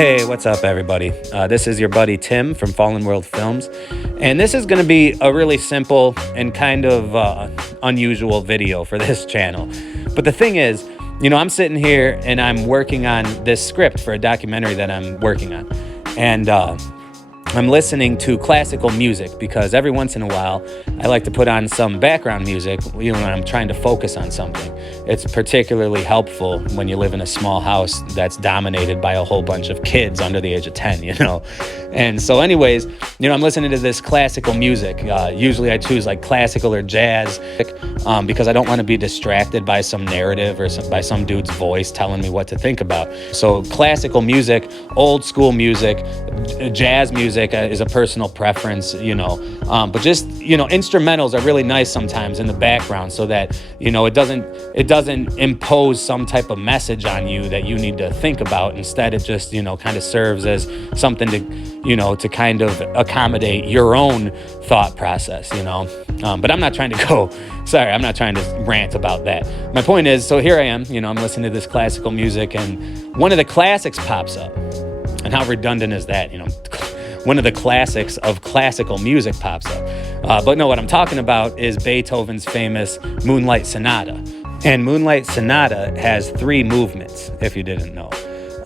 Hey, what's up, everybody? This is your buddy Tim from Fallen World Films, and this is going to be a really simple and kind of unusual video for this channel. But the thing is, I'm sitting here and I'm working on this script for a documentary that I'm working on, and I'm listening to classical music because every once in a while I like to put on some background music, when I'm trying to focus on something. It's particularly helpful when you live in a small house that's dominated by a whole bunch of kids under the age of 10, And so anyways, I'm listening to this classical music. Usually I choose like classical or jazz because I don't want to be distracted by some narrative or by some dude's voice telling me what to think about. So classical music, old school music, jazz music is a personal preference, but just, instrumentals are really nice sometimes in the background so that, it doesn't impose some type of message on you that you need to think about. Instead, it just, kind of serves as something to kind of accommodate your own thought process, but I'm not trying to rant about that. My point is, so here I am, I'm listening to this classical music and one of the classics pops up. And how redundant is that? One of the classics of classical music pops up. But no, what I'm talking about is Beethoven's famous Moonlight Sonata. And Moonlight Sonata has 3 movements, if you didn't know.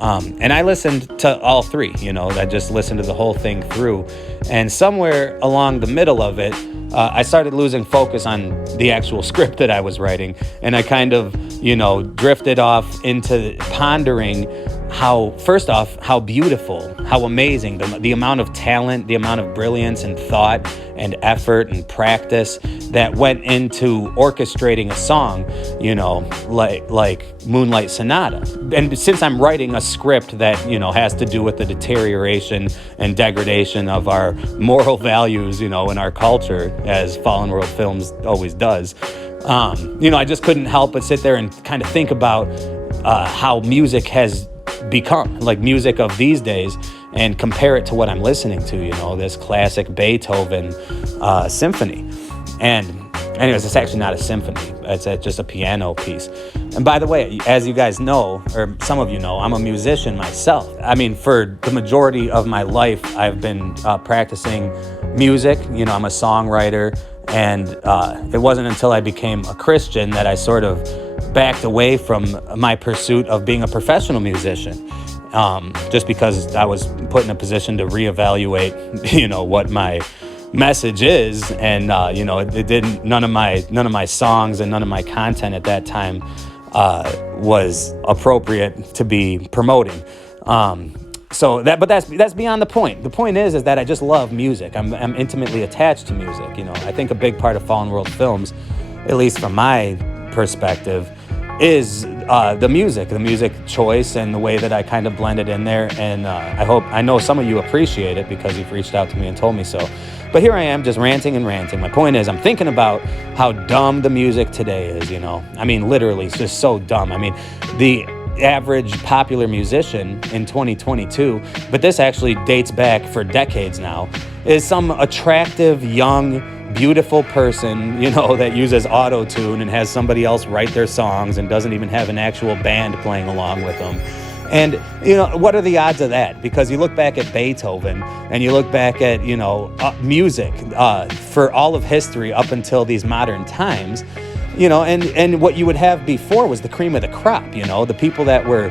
And I listened to all 3, I just listened to the whole thing through. And somewhere along the middle of it, I started losing focus on the actual script that I was writing. And I kind of, drifted off into pondering how beautiful, how amazing, the amount of talent, the amount of brilliance and thought and effort and practice that went into orchestrating a song, like Moonlight Sonata. And since I'm writing a script that, has to do with the deterioration and degradation of our moral values, in our culture, as Fallen World Films always does, I just couldn't help but sit there and kind of think about how music has become, like music of these days, and compare it to what I'm listening to, this classic Beethoven symphony. And anyways, it's actually not a symphony. It's just a piano piece. And by the way, as you guys know, or some of you know, I'm a musician myself. I mean, for the majority of my life, I've been practicing music. I'm a songwriter. And it wasn't until I became a Christian that I sort of backed away from my pursuit of being a professional musician, just because I was put in a position to reevaluate, what my message is, and it didn't. None of my songs and none of my content at that time was appropriate to be promoting. But that's beyond the point. The point is that I just love music. I'm intimately attached to music. I think a big part of Fallen World Films, at least from my perspective, is the music choice and the way that I kind of blend it in there. And I know some of you appreciate it because you've reached out to me and told me so. But here I am just ranting and ranting. My point is, I'm thinking about how dumb the music today is, I mean, literally, it's just so dumb. I mean, the average popular musician in 2022, but this actually dates back for decades now, is some attractive, young, beautiful person, that uses auto-tune and has somebody else write their songs and doesn't even have an actual band playing along with them. And, what are the odds of that? Because you look back at Beethoven and you look back at, music for all of history up until these modern times, and what you would have before was the cream of the crop, the people that were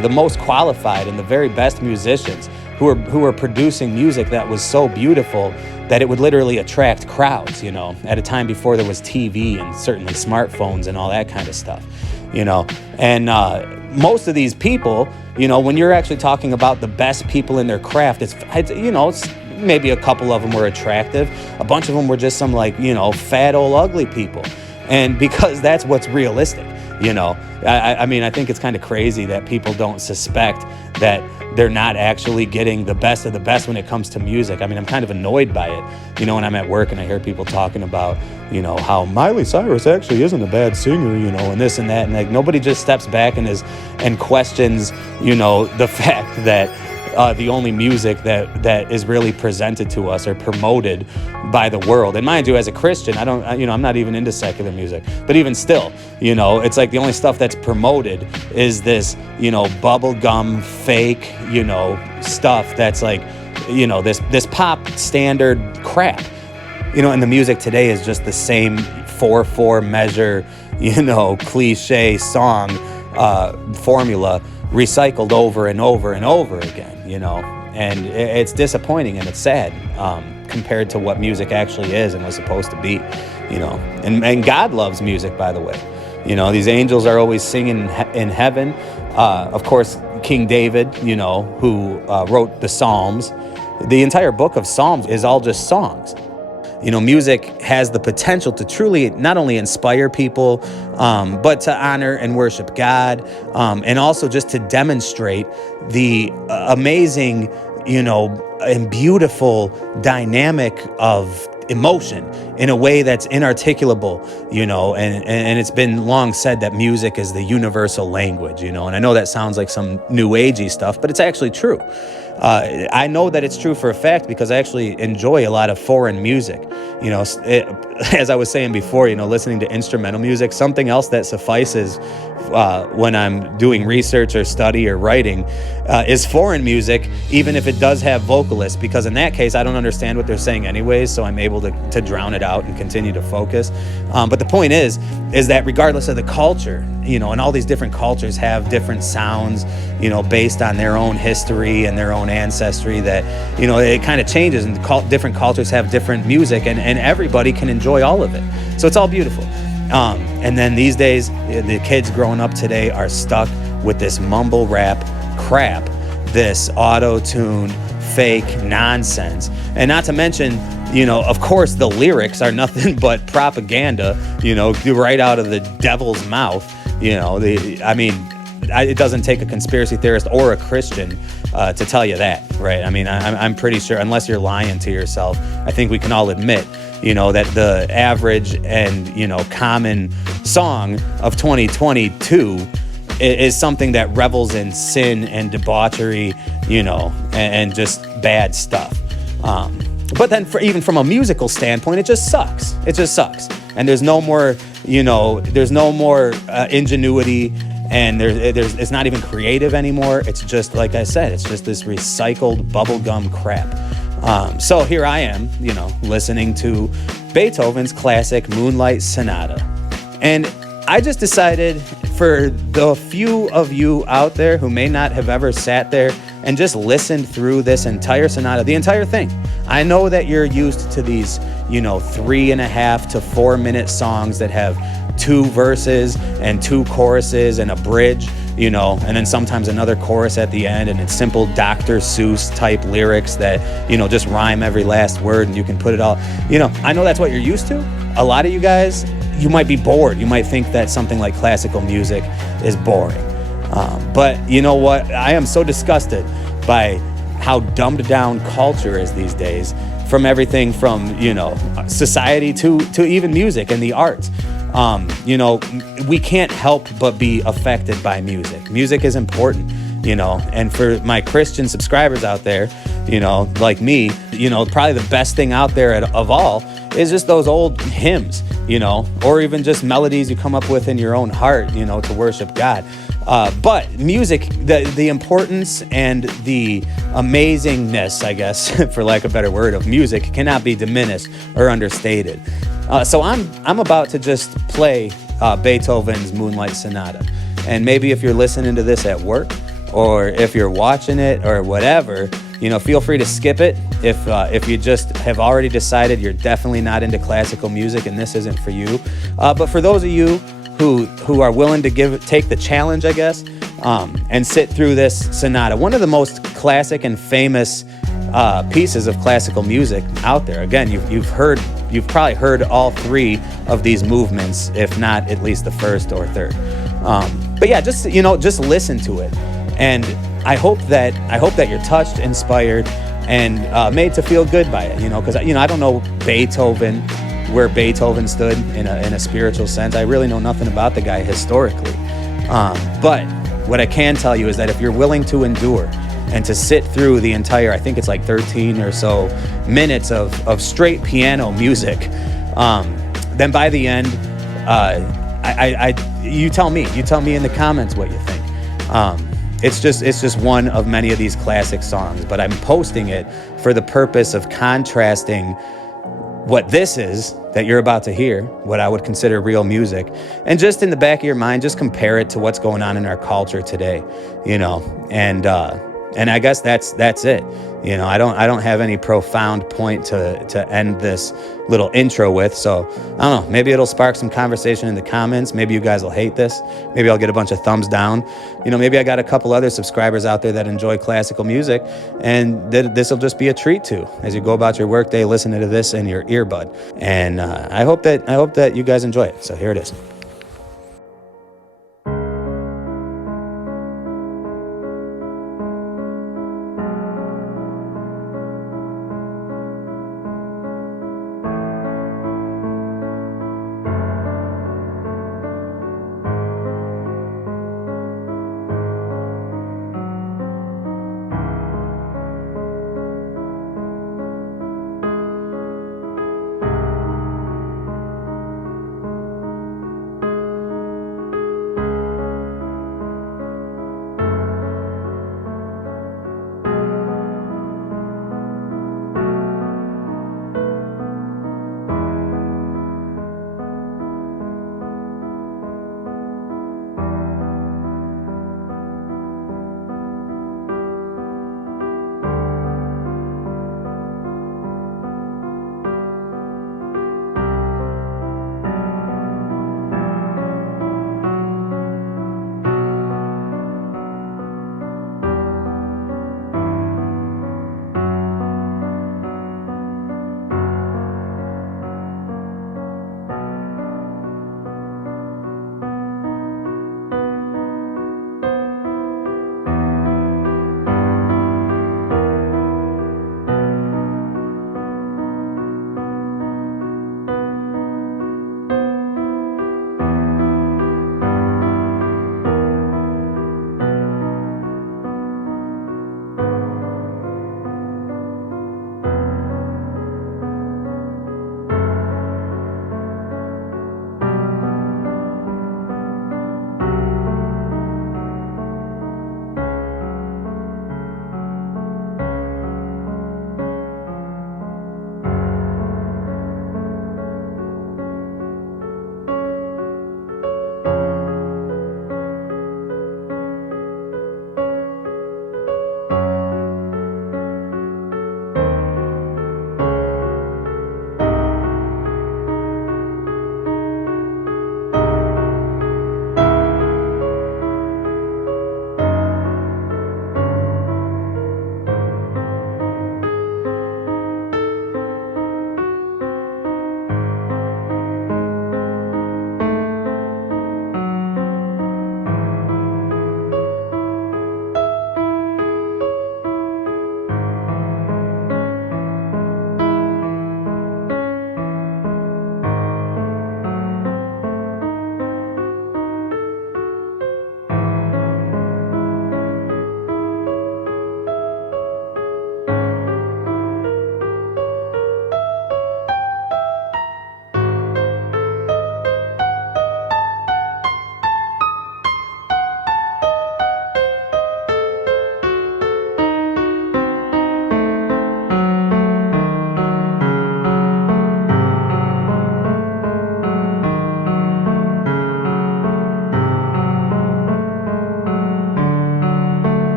the most qualified and the very best musicians who were producing music that was so beautiful that it would literally attract crowds, at a time before there was TV and certainly smartphones and all that kind of stuff, and most of these people, when you're actually talking about the best people in their craft, it's maybe a couple of them were attractive. A bunch of them were just some fat old ugly people. And because that's what's realistic, I think it's kind of crazy that people don't suspect that they're not actually getting the best of the best when it comes to music. I mean, I'm kind of annoyed by it, when I'm at work and I hear people talking about, how Miley Cyrus actually isn't a bad singer, and this and that. And like nobody just steps back and questions, the fact that the only music that is really presented to us or promoted by the world. And mind you, as a Christian, I'm not even into secular music, but even still, it's like the only stuff that's promoted is this, bubblegum fake, stuff that's like, this pop standard crap, and the music today is just the same 4/4 measure, cliche song formula recycled over and over and over again, and it's disappointing and it's sad compared to what music actually is and was supposed to be, and God loves music, by the way. These angels are always singing in heaven. Of course, King David, who wrote the Psalms. The entire book of Psalms is all just songs. Music has the potential to truly not only inspire people, but to honor and worship God, and also just to demonstrate the amazing, and beautiful dynamic of emotion in a way that's inarticulable, and it's been long said that music is the universal language, and I know that sounds like some new agey stuff, but it's actually true. I know that it's true for a fact because I actually enjoy a lot of foreign music. As I was saying before, listening to instrumental music, something else that suffices when I'm doing research or study or writing is foreign music, even if it does have vocalists, because in that case, I don't understand what they're saying anyways, so I'm able to drown it out and continue to focus. But the point is that regardless of the culture, and all these different cultures have different sounds, based on their own history and their own ancestry, that, it kind of changes, and different cultures have different music, and everybody can enjoy all of it. So it's all beautiful. And then these days, the kids growing up today are stuck with this mumble rap crap, this auto-tuned fake nonsense. And not to mention, of course, the lyrics are nothing but propaganda, right out of the devil's mouth. It doesn't take a conspiracy theorist or a Christian to tell you that, right? I'm pretty sure, unless you're lying to yourself, I think we can all admit, that the average and, common song of 2022 is something that revels in sin and debauchery, and just bad stuff. But then even from a musical standpoint, it just sucks. It just sucks. And there's no more, ingenuity, and it's not even creative anymore. It's just, like I said, it's just this recycled bubblegum crap. So here I am, listening to Beethoven's classic Moonlight Sonata. And I just decided, for the few of you out there who may not have ever sat there and just listened through this entire sonata, the entire thing. I know that you're used to these, 3.5 to 4 minute songs that have 2 verses and 2 choruses and a bridge, and then sometimes another chorus at the end, and it's simple Dr. Seuss type lyrics that, just rhyme every last word, and you can put it all, I know that's what you're used to. A lot of you guys, you might be bored. You might think that something like classical music is boring. But you know what? I am so disgusted by how dumbed down culture is these days, from everything from, society to even music and the arts. We can't help but be affected by music. Music is important, and for my Christian subscribers out there, like me, probably the best thing out there of all is just those old hymns, or even just melodies you come up with in your own heart, to worship God. But music, the importance and the amazingness, I guess, for lack of a better word, of music cannot be diminished or understated. So I'm about to just play Beethoven's Moonlight Sonata. And maybe if you're listening to this at work, or if you're watching it or whatever, feel free to skip it. If you just have already decided you're definitely not into classical music and this isn't for you. But for those of you who are willing to take the challenge, I guess, and sit through this sonata, one of the most classic and famous pieces of classical music out there. Again, you've probably heard all 3 of these movements, if not at least the first or third. But yeah, just listen to it, and I hope that you're touched, inspired, and made to feel good by it. Because I don't know Beethoven, where Beethoven stood in a spiritual sense. I really know nothing about the guy historically. But what I can tell you is that if you're willing to endure, and to sit through the entire, I think it's like 13 or so minutes of straight piano music, then by the end, you tell me in the comments what you think. It's just one of many of these classic songs, but I'm posting it for the purpose of contrasting what this is that you're about to hear, what I would consider real music, and just in the back of your mind, just compare it to what's going on in our culture today, you know. And I guess that's it. You know, I don't have any profound point to end this little intro with. So I don't know, maybe it'll spark some conversation in the comments. Maybe you guys will hate this. Maybe I'll get a bunch of thumbs down. You know, maybe I got a couple other subscribers out there that enjoy classical music, and this will just be a treat to as you go about your workday listening to this in your earbud. And I hope that you guys enjoy it. So here it is.